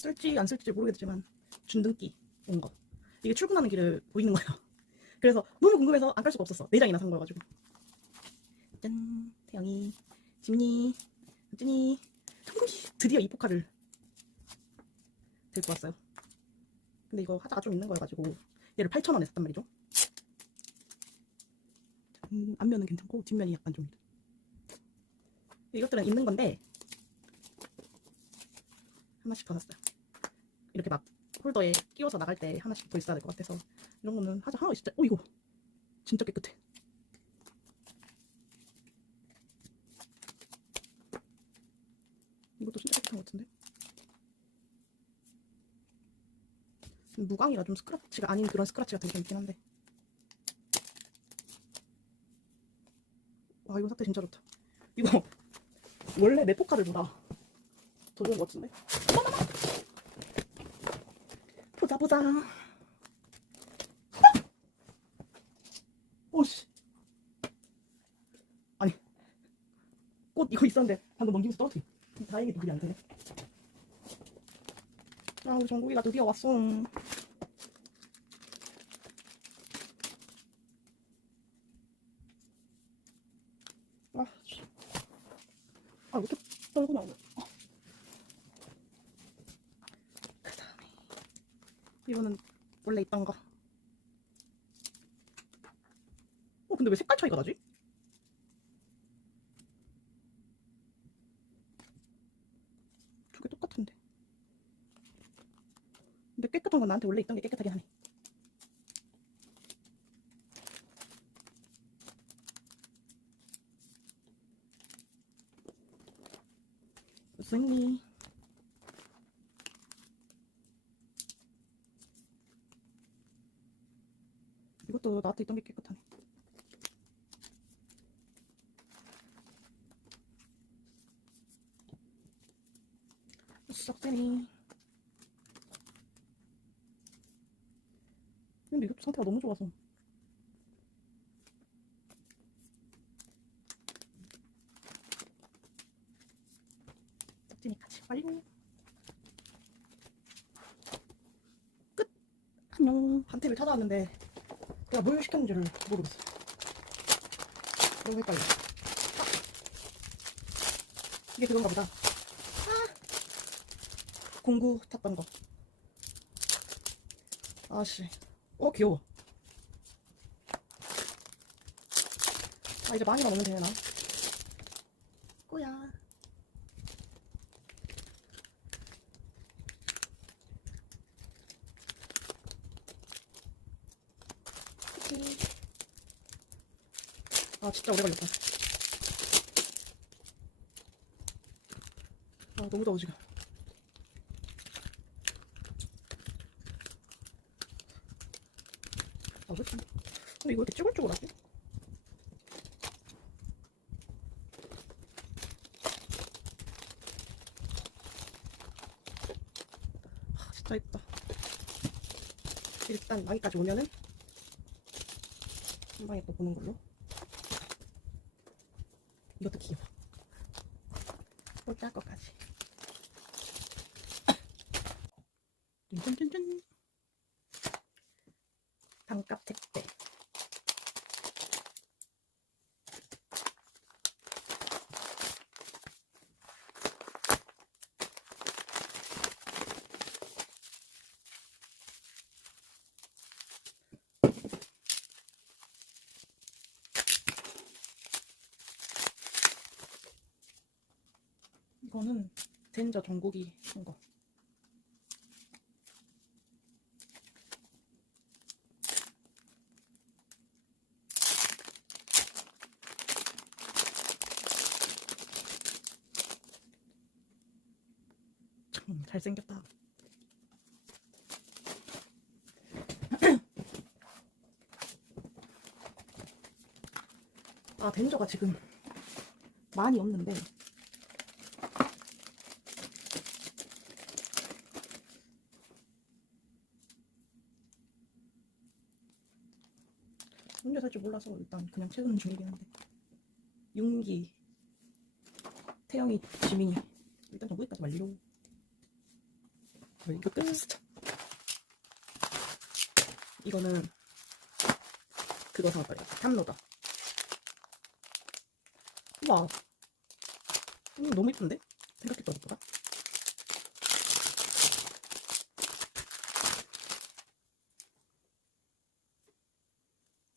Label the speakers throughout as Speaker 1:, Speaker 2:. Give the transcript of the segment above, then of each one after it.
Speaker 1: 쓸지 안 쓸지 모르겠지만 준등기 온 거. 이게 출근하는 길을 보이는 거예요. 그래서 너무 궁금해서 안 깔 수가 없었어. 내장이나 산 거여가지고. 짠, 태영이, 지민이, 찐이, 정국이 드디어 이 포카를 들고 왔어요. 근데 이거 하자가 좀 있는 거여가지고 얘를 8,000원에 샀단 말이죠. 음, 앞면은 괜찮고 뒷면이 약간 좀 이것들은 있는 건데 하나씩 더 샀어요. 이렇게 막 홀더에 끼워서 나갈 때 하나씩 더 있어야 될 것 같아서 이런 거는 하자 하나 진짜 어 이거 진짜 깨끗해. 이것도 진짜 깨끗한 것 같은데. 무광이라 좀 스크래치가 아닌 그런 스크래치가 되게 좀 있긴 한데. 와 이거 사태 진짜 좋다. 이거 원래 내 포카들보다 더 좋은 것 같은데. 보자 보자. 오씨. 아니 꽃 이거 있었는데 방금 넘기면서 떨어뜨려. 다행히 물이 안 되네. 아 우리 정국이가 드디어 왔어. 아, 씨. 아, 왜 이렇게 떨고 나오냐. 어. 그 다음에, 이거는 원래 있던 거. 어, 근데 왜 색깔 차이가 나지? 두개 똑같은데. 근데 깨끗한 건 나한테 원래 있던 게 깨끗하게 하네. 승리. 이것도 나한테 있던 게 깨끗하네. 썩대니. 근데 이것도 상태가 너무 좋아서. 덕진이 같이 완료. 끝. 안녕. 반탭을 찾아왔는데 내가 뭘 시켰는지를 모르겠어. 너무 헷갈려. 아. 이게 그건가 보다. 아. 공구 탔던 거. 아씨. 어 귀여워. 아 이제 많이만 오면 되나? 꼬야. 아 진짜 오래 걸렸다. 아 너무 더워 지금. 아 그렇지. 근데 이거 이렇게 쭈글쭈글하지? 아 진짜 예쁘다. 일단 여기까지 오면은 한 방에 또 보는 걸로. 이것도 귀여워. 꼴찌할 것까지. 짠짠짠. 반값 택배. 이거는 젠저 전국이 한 거. 참 잘생겼다. 아 덴저가 지금 많이 없는데 할줄 몰라서 일단 그냥 채우는 중이긴 한데. 윤기 태영이 지민이. 일단 정보기까지 완료. 어, 이거 끝 이거는 그거 사올 거예요. 탑로더 우와. 너무 이쁜데? 생각했던 것보다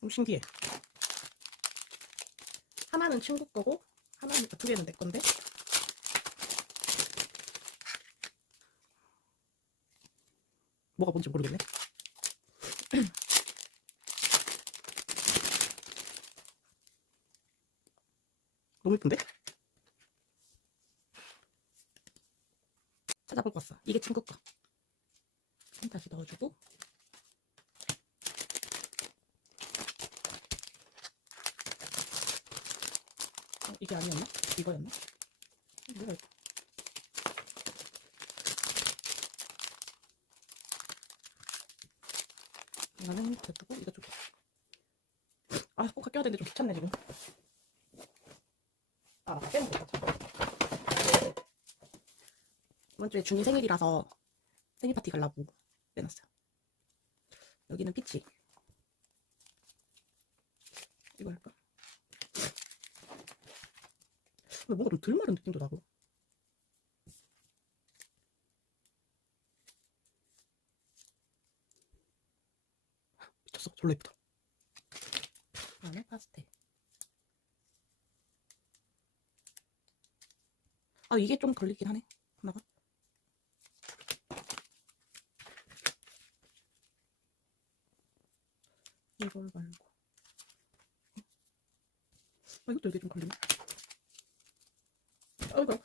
Speaker 1: 좀 신기해. 하나는 친구 거고, 하나는 두 개는 내 건데. 뭐가 뭔지 모르겠네. 너무 예쁜데? 찾아보고 왔어. 이게 친구 거. 다시 넣어주고. 이게 아니었나? 이거였나? 뭐야 이거? 이거는 저쪽고 이거 쪽에 아, 꼭 껴야 되는데 좀 귀찮네 지금 아, 같아 이번 주에 준이 생일이라서 생일 파티 가려고 빼놨어요 여기는 피치 이거 할까? 근데 뭔가 좀 덜 마른 느낌도 나고. 미쳤어. 졸라 예쁘다. 그다음에 파스텔. 아 이게 좀 걸리긴 하네. 하나가. 이걸 말고. 아 이것도 이게 좀 걸리네. 어이구.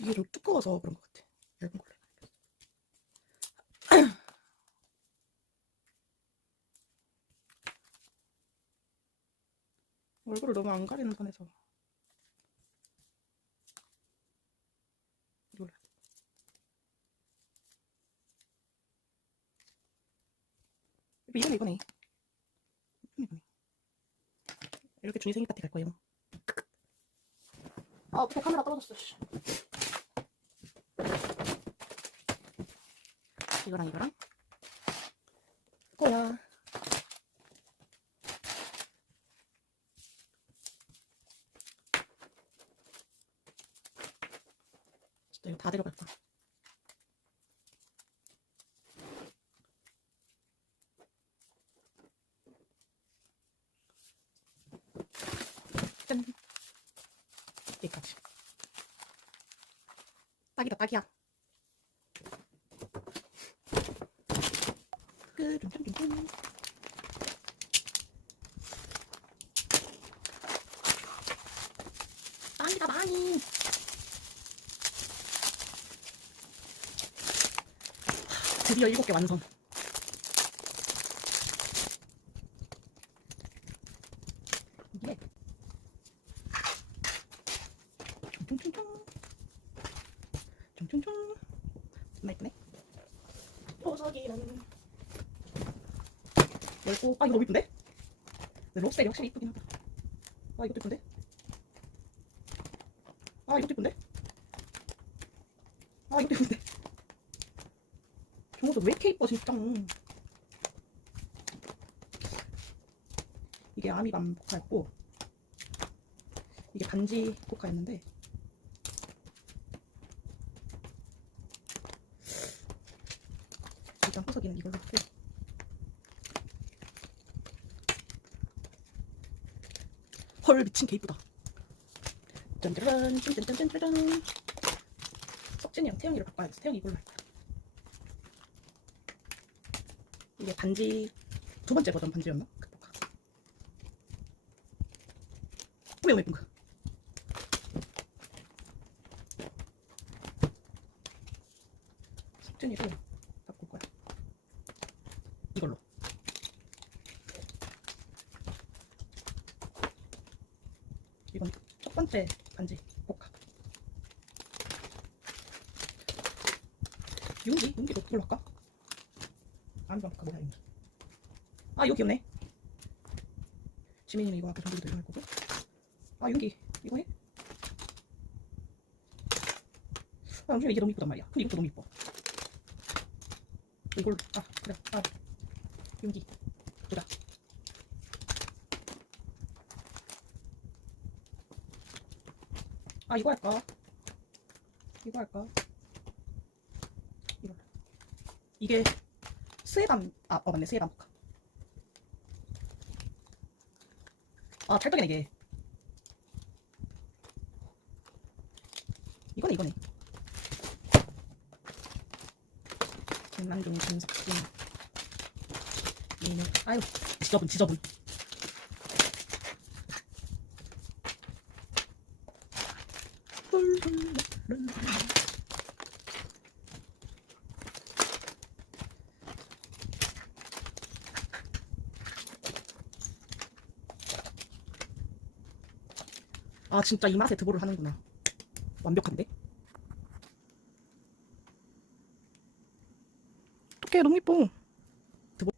Speaker 1: 이게 좀 두꺼워서 그런 것 같아. 얇은 걸로. 얼굴을 너무 안 가리는 선에서. 돼. 이거네 이거네. 이거네. 이렇게 준이 생일 파티 갈 거예요. 아, 어떻게 카메라 떨어졌어, 씨. 이거랑 이거랑. 꼬야. 진짜 이거 다 들어갈까? 짠. 여기까지. 딱이다, 딱이야. 많이다, 많이. 드디어 일곱 개 완성. 이게 총총총 총총총 정말 예쁘네 보석이는 열고 아 이거 너무 이쁜데? 네, 록스텔이 확실히 이쁘긴 하다 아 이것도 이쁜데? 아 이것도 이쁜데? 아 이것도 이쁜데 정모도 왜 이렇게 이뻐 진짜 이게 아미밤 포카였고 이게 반지 포카였는데 일단 호석이는 이걸로 하고 헐 미친 개 이쁘다. 짠짜란 짠짠짠짠짠. 석진이랑 태영이를 바꿔야겠어 태영이 이걸로 할까 이게 반지 두 번째 버전 반지였나? 그 포카 어머 예쁜 거 석진이를 바꿀 거야 이걸로 이건 첫 번째 반지. 포카 윤기? 윤기 그걸로 할까? 아니면 아까 뭐야 윤기 아 이거 귀엽네. 지민이는 이거 정글도 이거 할 거고. 아 윤기. 이거 해? 아 요즘에 이게 너무 이쁘단 말이야. 근데 이것도 너무 이뻐. 이걸 아 그래. 아. 윤기 보자 아 이거 할까? 이거 할까? 이거. 이게 스웨밤 아어 맞네. 스웨밤 모카 아 찰떡이네 이게. 이거네 이거네. 김만중 김석진 얘는 아유 지저분 지저분 아 진짜 이 맛에 드보를 하는구나. 완벽한데? 어떡해 너무 이뻐. 드보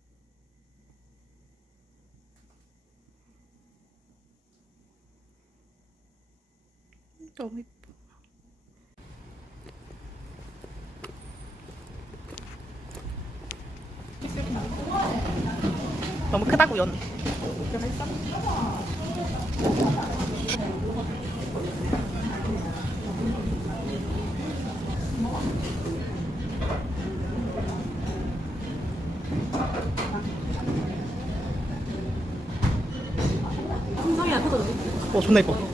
Speaker 1: 너무 이뻐. 너무 크다고 연 어 존나 이뻐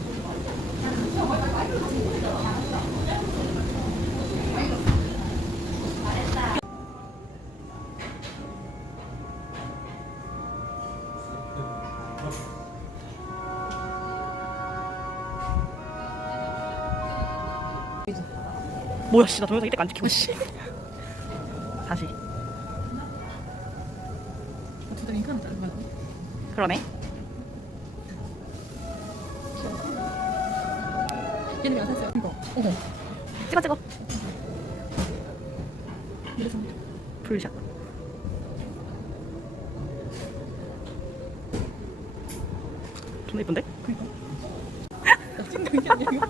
Speaker 1: 뭐야 씨나 동영상 이때까지 안 찍히고 씨 다시
Speaker 2: 거야.
Speaker 1: 그러네
Speaker 2: 얘는 왜 샀어요? 이거. 어머.
Speaker 1: 찍어 찍어
Speaker 2: 이래서
Speaker 1: 풀샷 존나 이쁜데?
Speaker 2: 그니까. 나 생각이 아니야 이거.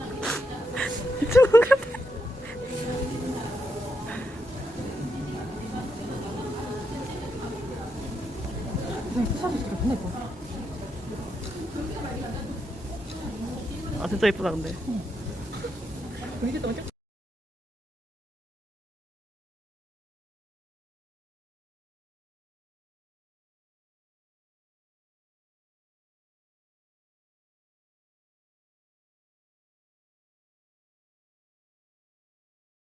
Speaker 1: 아
Speaker 2: 진짜
Speaker 1: 이쁘다 근데
Speaker 2: 귀엽지?